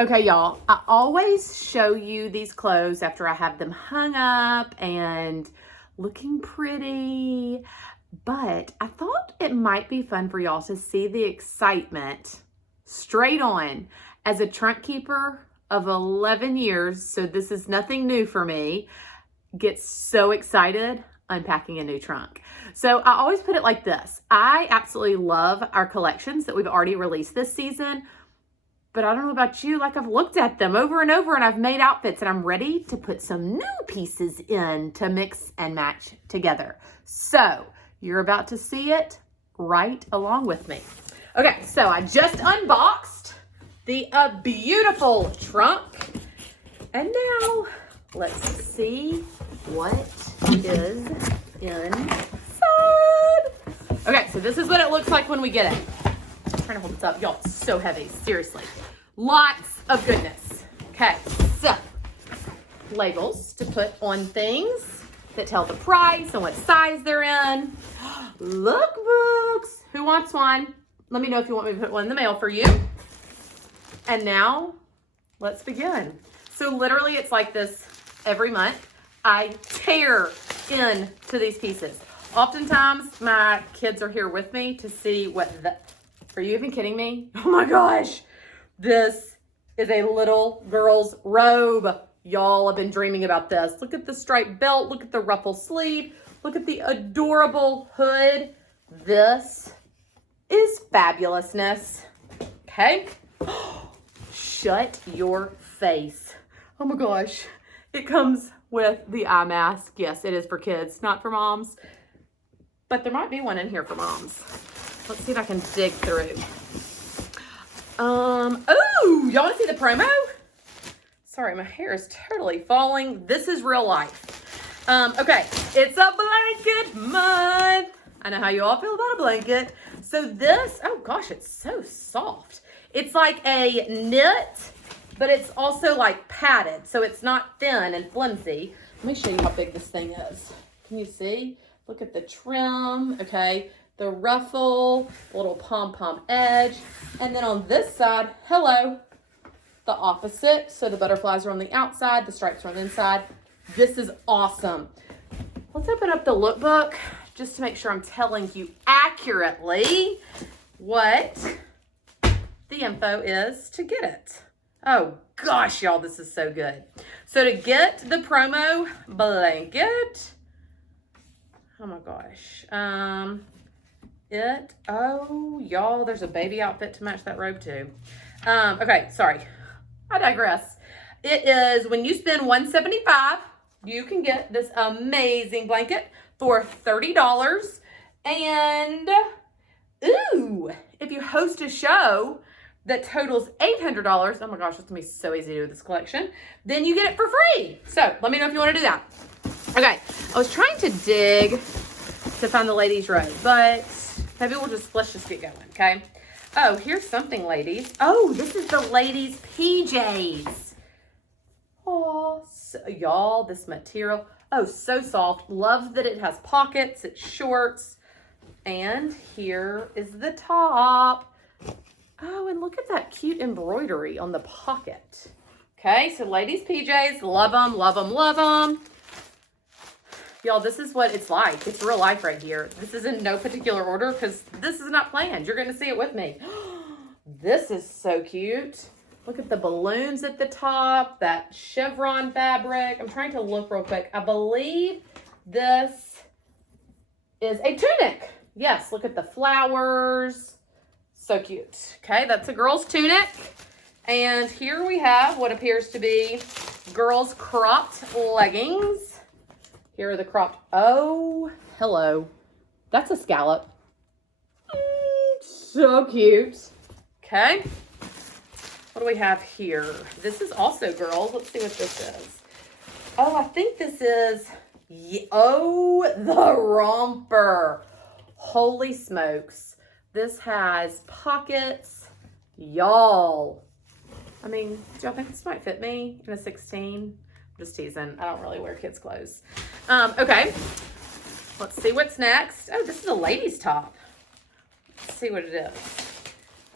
Okay, y'all, I always show you these clothes after I have them hung up and looking pretty, but I thought it might be fun for y'all to see the excitement straight on as a trunk keeper of 11 years. So this is nothing new for me. Get so excited unpacking a new trunk. So I always put it like this. I absolutely love our collections that we've already released this season. But I don't know about you, like I've looked at them over and over and I've made outfits and I'm ready to put some new pieces in to mix and match together. So you're about to see it right along with me. Okay, so I just unboxed the beautiful trunk. And now let's see what is inside. Okay, so this is what it looks like when we get it. I'm trying to hold this up. Y'all, it's so heavy. Seriously. Lots of goodness. Okay, so labels to put on things that tell the price and what size they're in. Lookbooks. Who wants one? Let me know if you want me to put one in the mail for you. And now, let's begin. So literally, it's like this every month. I tear into these pieces. Oftentimes, my kids are here with me to see what the... Are you even kidding me? Oh my gosh. This is a little girl's robe. Y'all have been dreaming about this. Look at the striped belt. Look at the ruffle sleeve. Look at the adorable hood. This is fabulousness. Okay. Shut your face. Oh my gosh. It comes with the eye mask. Yes, it is for kids, not for moms. But there might be one in here for moms. Let's see if I can dig through. Oh, y'all want to see the promo? Sorry, my hair is totally falling. This is real life. Okay, it's a blanket month. I know how you all feel about a blanket. So this, oh gosh, it's so soft. It's like a knit, but it's also like padded. So it's not thin and flimsy. Let me show you how big this thing is. Can you see? Look at the trim, okay? The ruffle, little pom-pom edge. And then on this side, hello, the opposite. So the butterflies are on the outside, the stripes are on the inside. This is awesome. Let's open up the lookbook just to make sure I'm telling you accurately what the info is to get it. Oh gosh, y'all, this is so good. So to get the promo blanket, oh my gosh, y'all, there's a baby outfit to match that robe too. Okay, sorry, I digress. It is, when you spend $175, you can get this amazing blanket for $30. And, ooh, if you host a show that totals $800, oh my gosh, it's gonna be so easy to do with this collection, then you get it for free. So let me know if you wanna do that. Okay, I was trying to dig to find the ladies' robe, but maybe let's just get going, okay? Oh, here's something, ladies. Oh, this is the ladies' PJs. Oh, so, y'all, this material, oh, so soft. Love that it has pockets, it's shorts. And here is the top. Oh, and look at that cute embroidery on the pocket. Okay, so ladies' PJs, love them, love them, love them. Y'all, this is what it's like. It's real life right here. This is in no particular order because this is not planned. You're going to see it with me. This is so cute. Look at the balloons at the top, that chevron fabric. I'm trying to look real quick. I believe this is a tunic. Yes, look at the flowers. So cute. Okay, that's a girl's tunic. And here we have what appears to be girls' cropped leggings. Here are the cropped, oh, hello. That's a scallop. So cute. Okay. What do we have here? This is also girls. Let's see what this is. Oh, I think this is, oh, the romper. Holy smokes. This has pockets. Y'all. I mean, do y'all think this might fit me in a 16? Just teasing. I don't really wear kids' clothes. Okay. Let's see what's next. Oh, this is a lady's top. Let's see what it is.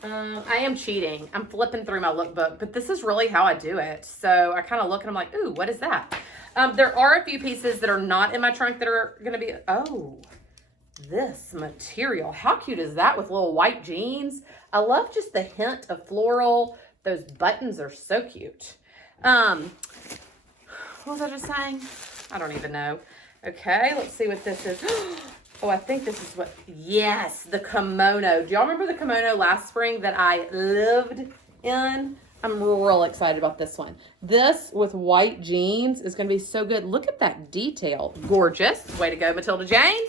I am cheating. I'm flipping through my lookbook, but this is really how I do it. So I kind of look and I'm like, ooh, what is that? There are a few pieces that are not in my trunk that are going to be, oh, this material. How cute is that with little white jeans? I love just the hint of floral. Those buttons are so cute. What was I just saying? I don't even know. Okay, let's see what this is. Oh, I think this is what, yes, the kimono. Do y'all remember the kimono last spring that I lived in? I'm real excited about this one. This with white jeans is going to be so good. Look at that detail. Gorgeous. Way to go, Matilda Jane.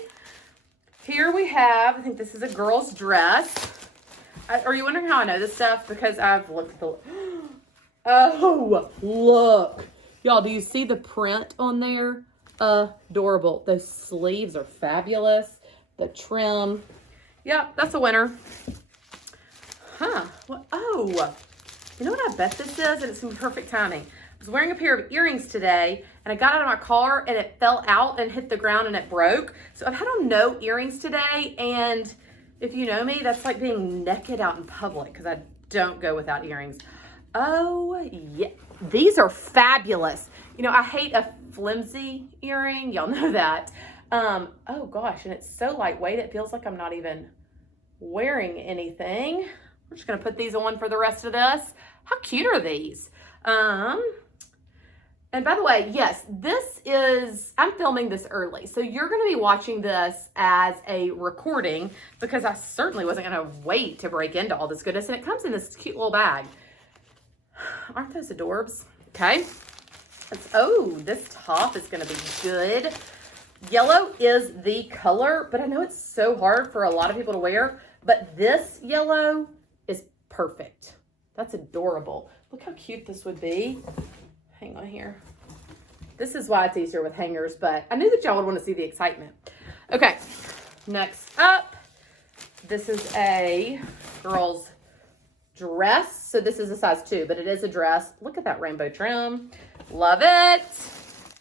Here we have, I think this is a girl's dress. Are you wondering how I know this stuff? Because I've looked at the, oh, look. Y'all, do you see the print on there? Adorable. Those sleeves are fabulous. The trim. Yeah, that's a winner. Huh. Well, oh, you know what I bet this is? And it's some perfect timing. I was wearing a pair of earrings today and I got out of my car and it fell out and hit the ground and it broke. So I've had on no earrings today. And if you know me, that's like being naked out in public because I don't go without earrings. Oh, yeah. These are fabulous. You know, I hate a flimsy earring. Y'all know that. Oh gosh, and it's so lightweight. It feels like I'm not even wearing anything. We're just gonna put these on for the rest of this. How cute are these? And by the way, yes, this is, I'm filming this early. So you're gonna be watching this as a recording because I certainly wasn't gonna wait to break into all this goodness. And it comes in this cute little bag. Aren't those adorbs? Okay. Oh, this top is gonna be good. Yellow is the color, but I know it's so hard for a lot of people to wear, but this yellow is perfect. That's adorable. Look how cute this would be. Hang on here. This is why it's easier with hangers, but I knew that y'all would want to see the excitement. Okay, next up, this is a girl's dress. So this is a size 2, but it is a dress. Look at that rainbow trim. Love it.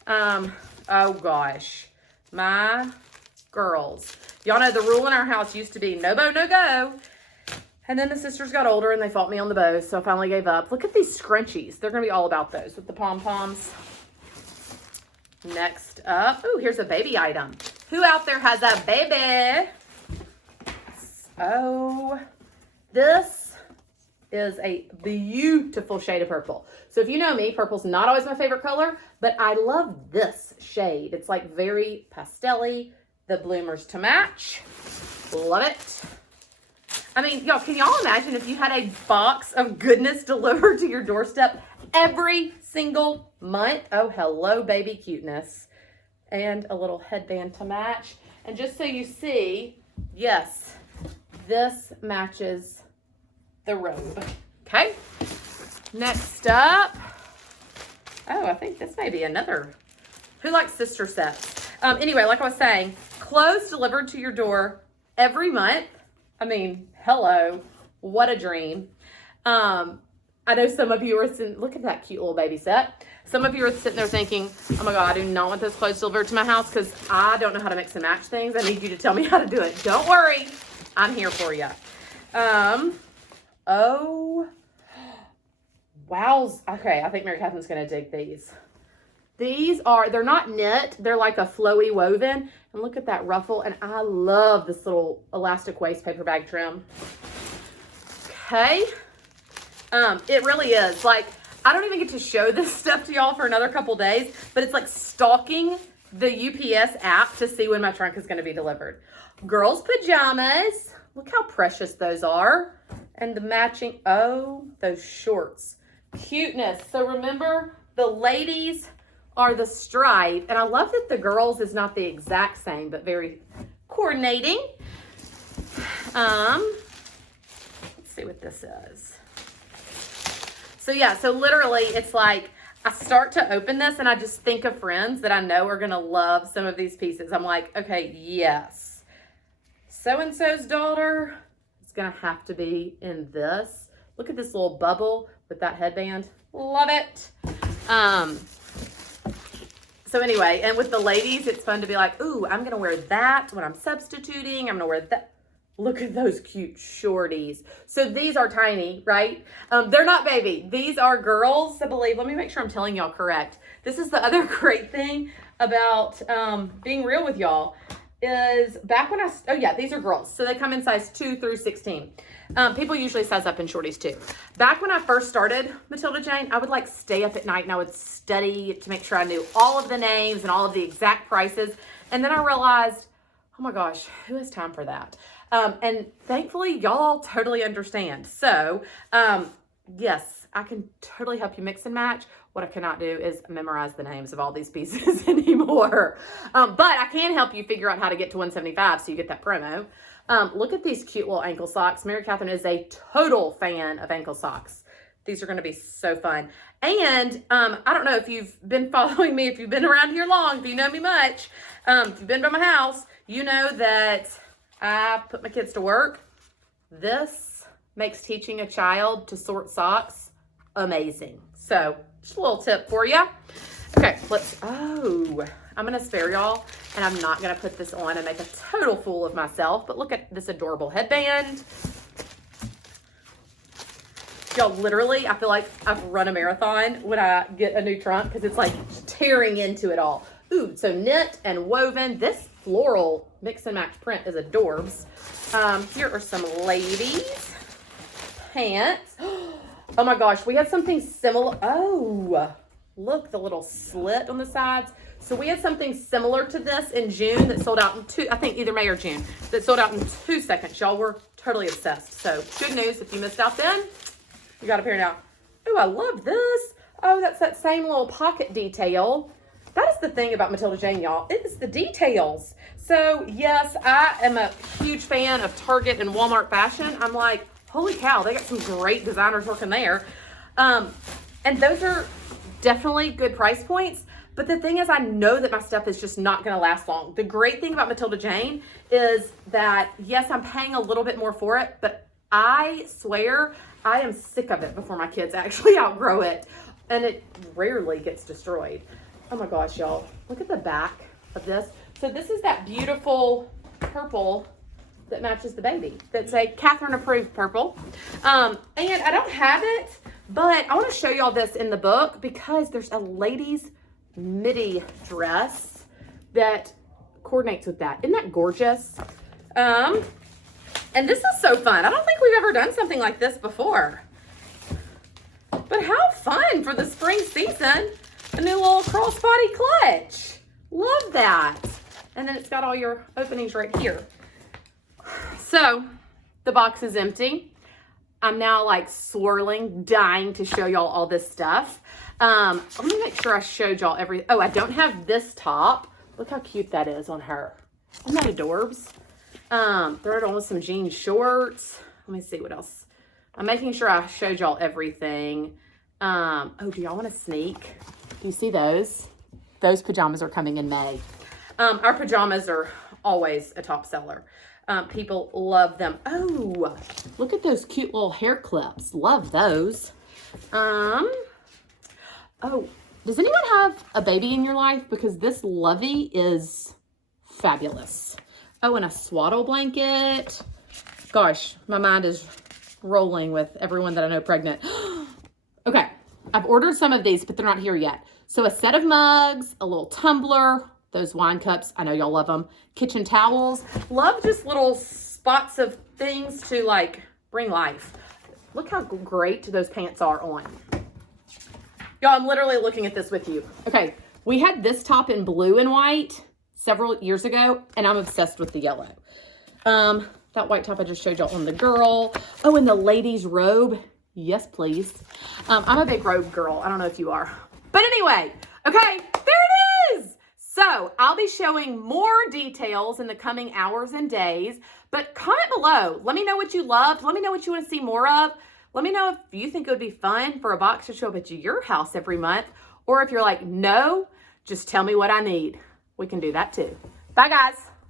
Oh gosh, my girls. Y'all know the rule in our house used to be no bow, no go. And then the sisters got older and they fought me on the bow, so I finally gave up. Look at these scrunchies. They're gonna be all about those with the pom-poms. Next up, oh, here's a baby item. Who out there has a baby? Oh, this is a beautiful shade of purple. So if you know me, purple's not always my favorite color, but I love this shade. It's like very pastel-y, the bloomers to match. Love it. I mean, y'all, can y'all imagine if you had a box of goodness delivered to your doorstep every single month? Oh, hello, baby cuteness. And a little headband to match. And just so you see, yes, this matches the robe. Okay. Next up. Oh, I think this may be another. Who likes sister sets? Anyway, like I was saying, clothes delivered to your door every month. I mean, hello, what a dream. I know some of you are sitting, look at that cute little baby set. Some of you are sitting there thinking, oh my God, I do not want those clothes delivered to my house because I don't know how to mix and match things. I need you to tell me how to do it. Don't worry, I'm here for you. Oh, wow. Okay, I think Mary Catherine's gonna dig these. These are, they're not knit, they're like a flowy woven. And look at that ruffle. And I love this little elastic waist paper bag trim. Okay. It really is. Like, I don't even get to show this stuff to y'all for another couple days, but it's like stalking the UPS app to see when my trunk is going to be delivered. Girls' pajamas. Look how precious those are. And the matching, oh, those shorts. Cuteness. So remember, the ladies are the stripe, and I love that the girls is not the exact same, but very coordinating. Let's see what this is. So yeah, so literally it's like I start to open this and I just think of friends that I know are gonna love some of these pieces. I'm like, okay, yes, so-and-so's daughter is gonna have to be in this. Look at this little bubble with that headband. Love it. So anyway, and with the ladies, it's fun to be like, ooh, I'm going to wear that when I'm substituting. I'm going to wear that. Look at those cute shorties. So these are tiny, right? They're not baby. These are girls, I believe. Let me make sure I'm telling y'all correct. This is the other great thing about being real with y'all is back when oh yeah, these are girls. So they come in size 2 through 16. People usually size up in shorties too. Back when I first started Matilda Jane, I would like stay up at night and I would study to make sure I knew all of the names and all of the exact prices. And then I realized, oh my gosh, who has time for that? And thankfully, y'all totally understand. So, yes, I can totally help you mix and match. What I cannot do is memorize the names of all these pieces anymore. But I can help you figure out how to get to 175 so you get that promo. Look at these cute little ankle socks. Mary Catherine is a total fan of ankle socks. These are going to be so fun. And I don't know if you've been following me, if you've been around here long, if you know me much, if you've been by my house, you know that I put my kids to work. This makes teaching a child to sort socks amazing. So just a little tip for you. Okay, I'm going to spare y'all and I'm not going to put this on and make a total fool of myself, but look at this adorable headband. Y'all, literally, I feel like I've run a marathon when I get a new trunk because it's like tearing into it all. Ooh, so knit and woven. This floral mix and match print is adorbs. Here are some ladies' pants. Oh my gosh, we had something similar. Oh, look, the little slit on the sides. So we had something similar to this in June that sold out in I think either May or June, that sold out in 2 seconds. Y'all were totally obsessed. So good news, if you missed out then, you got a pair now. Oh, I love this. Oh, that's that same little pocket detail. That is the thing about Matilda Jane, y'all. It is the details. So yes, I am a huge fan of Target and Walmart fashion. I'm like, holy cow, they got some great designers working there. And those are definitely good price points. But the thing is, I know that my stuff is just not going to last long. The great thing about Matilda Jane is that, yes, I'm paying a little bit more for it, but I swear I am sick of it before my kids actually outgrow it. And it rarely gets destroyed. Oh my gosh, y'all. Look at the back of this. So this is that beautiful purple that matches the baby. That's a Catherine approved purple. And I don't have it, but I want to show y'all this in the book because there's a ladies midi dress that coordinates with that. Isn't that gorgeous? And this is so fun. I don't think we've ever done something like this before. But how fun for the spring season. A new little crossbody clutch. Love that. And then it's got all your openings right here. So the box is empty. I'm now like swirling, dying to show y'all all this stuff. Let me make sure I showed y'all oh, I don't have this top. Look how cute that is on her. Isn't that adorbs? Throw it on with some jean shorts. Let me see what else. I'm making sure I showed y'all everything. Oh, do y'all want to sneak? Do you see those? Those pajamas are coming in May. Our pajamas are always a top seller. People love them. Oh, look at those cute little hair clips. Love those. Oh, does anyone have a baby in your life? Because this lovey is fabulous. Oh, and a swaddle blanket. Gosh, my mind is rolling with everyone that I know pregnant. Okay, I've ordered some of these, but they're not here yet. So a set of mugs, a little tumbler, those wine cups, I know y'all love them, kitchen towels. Love just little spots of things to like bring life. Look how great those pants are on. Y'all, I'm literally looking at this with you. Okay, we had this top in blue and white several years ago, and I'm obsessed with the yellow. That white top I just showed y'all on the girl. Oh, and the ladies robe. Yes, please. I'm a big robe girl. I don't know if you are. But anyway, okay, there it is. So I'll be showing more details in the coming hours and days, but comment below. Let me know what you loved. Let me know what you want to see more of. Let me know if you think it would be fun for a box to show up at your house every month, or if you're like, no, just tell me what I need. We can do that too. Bye, guys.